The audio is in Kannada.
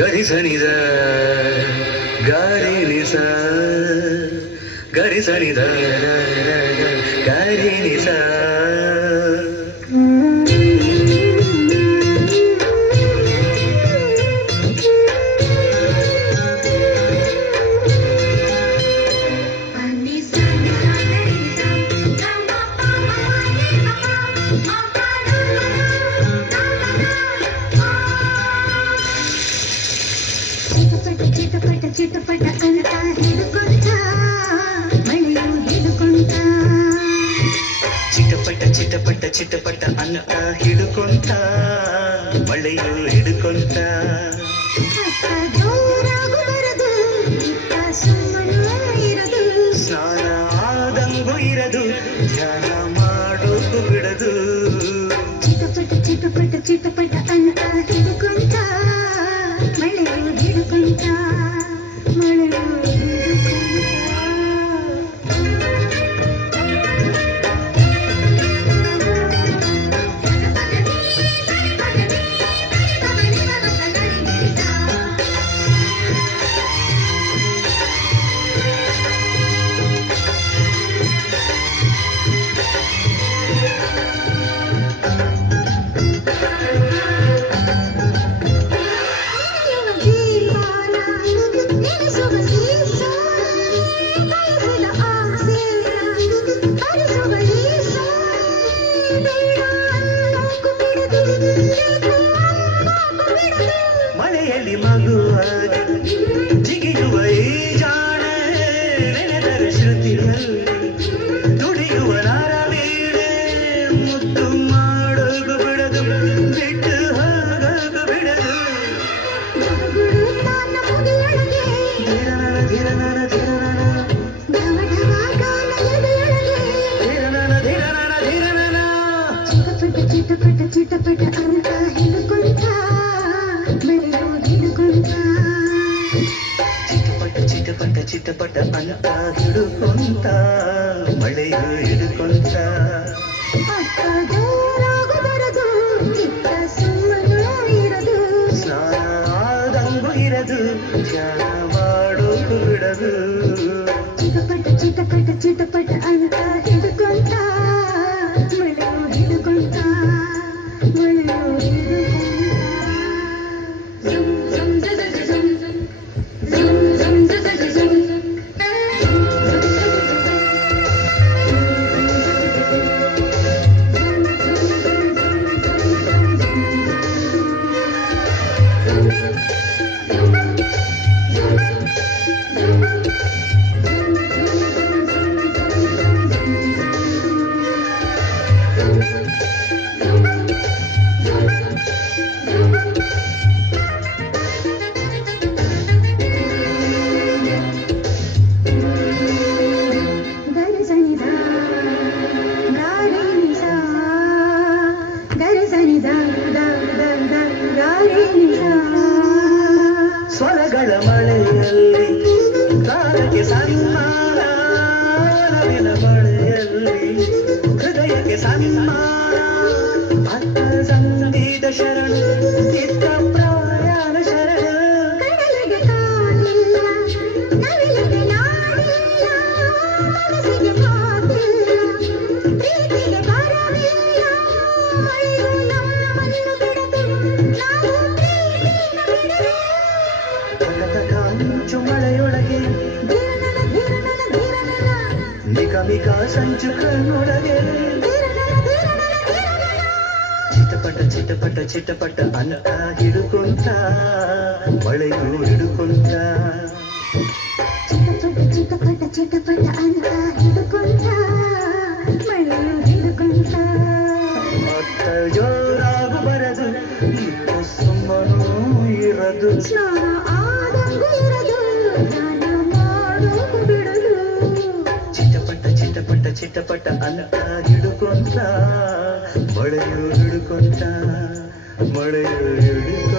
ಗರಿ ಸನಿದ ಗಾರಿ ನಿಸ ಗರಿ ಸನಿದ ಗಾರಿ ನಿಸ ಚಿಟಪಟ ಅಂತ ಹಿಡ್ಕೊಂತ ಮಳೆಯು ಹಿಡ್ಕೊಂತ ಚಿಟಪಟ ಚಿಟಪಟ ಚಿಟಪಟ ಅಂತ ಹಿಡ್ಕೊಂತ ಮಳೆಯು ಹಿಡ್ಕೊಂತ ಜೋರಾಗು ಬರದು ಇತ್ತ ಸುಮ್ಮನೆ ಇರದು ಸ್ನಾನ ಆದಂಗೂ ಇರದು ಧ್ಯಾನ ಮಾಡೋದು ಬಿಡದು ಚಿಟಪಟ ಚಿಟಪಟ ಚಿಟಪಟ ಅಂತ ಹಿಡ್ಕೊಂತ ಮಳೆಯು ಹಿಡ್ಕೊಂತ ಮಳೆಯಲ್ಲಿ ಮಗುವಾಗಿ ಜಿಗಿಯುವ ಈ ಜಾಣೆ ನೆನೆದರೆ ಶ್ರುತಿಯಲ್ಲಿ ದುಡಿಯುವ ನರವೀಣೆ ಮುದ್ದು ಮಾಡೋದು ಬಿಡದು ಬಿಟ್ಟು ಹೋಗೋದು ಬಿಡದು ಚಿಟಪಟ ಚಿಟಪಟ ಅಂತ ಹಿಡ್ಕೊಂತ ಮಳೆಯು ಹಿಡ್ಕೊಂತ ಚಿಟಪಟ ಚಿಟಪಟ ಚಿಟಪಟ ಅಂತ ಹಿಡ್ಕೊಂತ ಮಳೆಯು ಹಿಡ್ಕೊಂತ ಅತ್ತ ಜೋರಾಗು ಬರದು ಇತ್ತ ಸುಮ್ಮನೆ ಇರದು ಸ್ನಾನ ಆದಂಗೂ ಇರದು ಧ್ಯಾನ ಮಾಡೋದು ಬಿಡದು ಚಿಟಪಟ ಚಿಟಪಟ ಚಿಟಪಟ ಅಂತ ಹಿಡ್ಕೊಂತ ಮಳೆಯು ಹಿಡ್ಕೊಂತ ಮಳೆಯು ಹಿಡ್ಕೊಂತ ಸ್ವರಗಳ ಮಳೆಯಲ್ಲಿ ತಾರಕ್ಕೆ ಸನ್ಮಾನ ನವಿನ ಮಳೆಯಲ್ಲಿ ಹೃದಯಕ್ಕೆ ಸನ್ಮಾನ ಅತ್ತ ಸಂಗೀತ ಶರಣು ಇತ್ತ ಪ್ರಯಾಣ ಶರಣು ಕಡಲಿಗೆ ಕಾಲಿಲ್ಲ ನವಿಲಿಗೆ ನಾಡಿಲ್ಲ ಮನಸ್ಸಿಗೆ ಮಾತಿಲ್ಲ ಪ್ರೀತಿಗೆ ಬರವಿಲ್ಲ ಮಳೆಯು ನಮ್ಮನ್ನು ಬಿಡದು ನಾವು ಪ್ರೀತಿನ ಬಿಡದು ಕಂಚು ಮಳೆಯೊಳಗೆ ನಿಗಮಿಕ ಸಂಚು ಕಣ್ಣೊಳಗೆ ಚಿಟಪಟ ಚಿಟಪಟ ಚಿಟಪಟ ಅಂತ ಹಿಡ್ಕೊಂತ ಮಳೆಯು ಹಿಡ್ಕೊಂತ ಚಿಟಪಟ ಚಿಟಪಟ ಚಿಟಪಟ ಅಂತ ಹಿಡ್ಕೊಂತ ಮಳೆಯು ಹಿಡ್ಕೊಂತ ಅತ್ತ ಜೋರಾಗು ಬರದು ಇತ್ತ ಸುಮ್ಮನೂ ಇರದು ಸ್ನಾನ ಆದಂಗೂ ಇರದು ಧ್ಯಾನ ಮಾಡೋದು ಬಿಡದು ಚಿಟಪಟ ಚಿಟಪಟ ಚಿಟಪಟ ಅಂತ ಹಿಡ್ಕೊಂತ ಮಳೆಯು ಹಿಡ್ಕೊಂತ ಮಳೆಯು ಹಿಡ್ಕೊಂತ